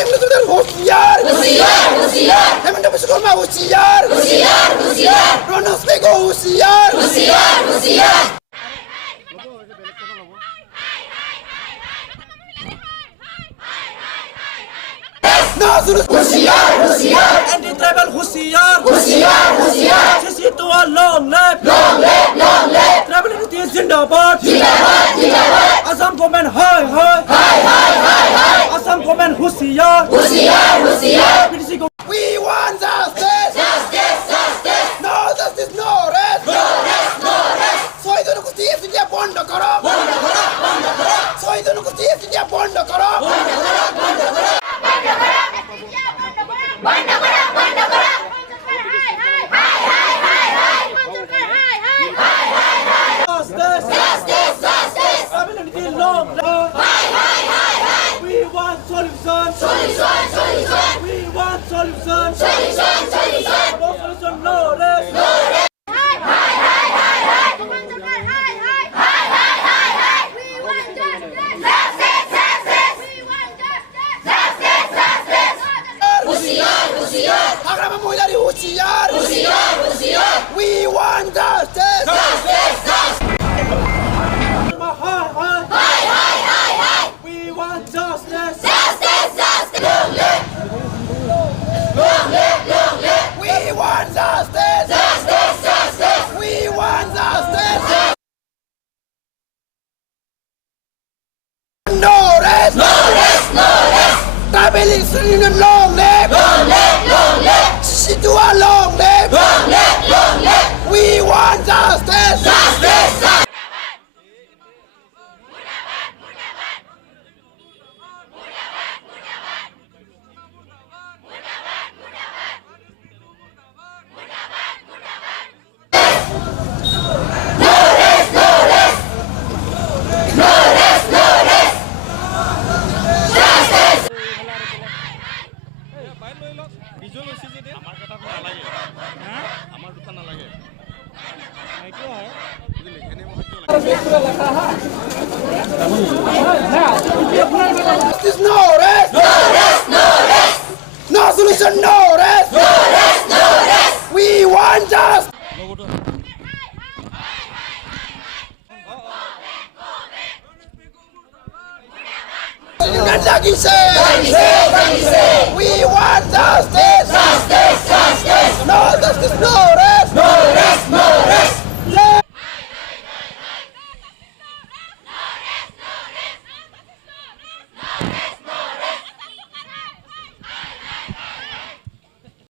Hoshiyar Hoshiyar Hemant Vishwakarma Hoshiyar Hoshiyar Pranav बेगो Hoshiyar नाजुल Hoshiyar anti tribal Hoshiyar sisi tua long live tribal unity zindabad Assam government hi Assam government Hoshiyar PDC we want justice no justice no rest soy dono justice dia bondo karo soy dono justice dia bondo karo We want solution. We want solution. No solution, no rest. We want justice. We want justice. We want justice. We want justice. No rest. Tribalism union long live. Situa long live. We want justice. There's no rest. No solution, no rest. We want justice. Lagi say.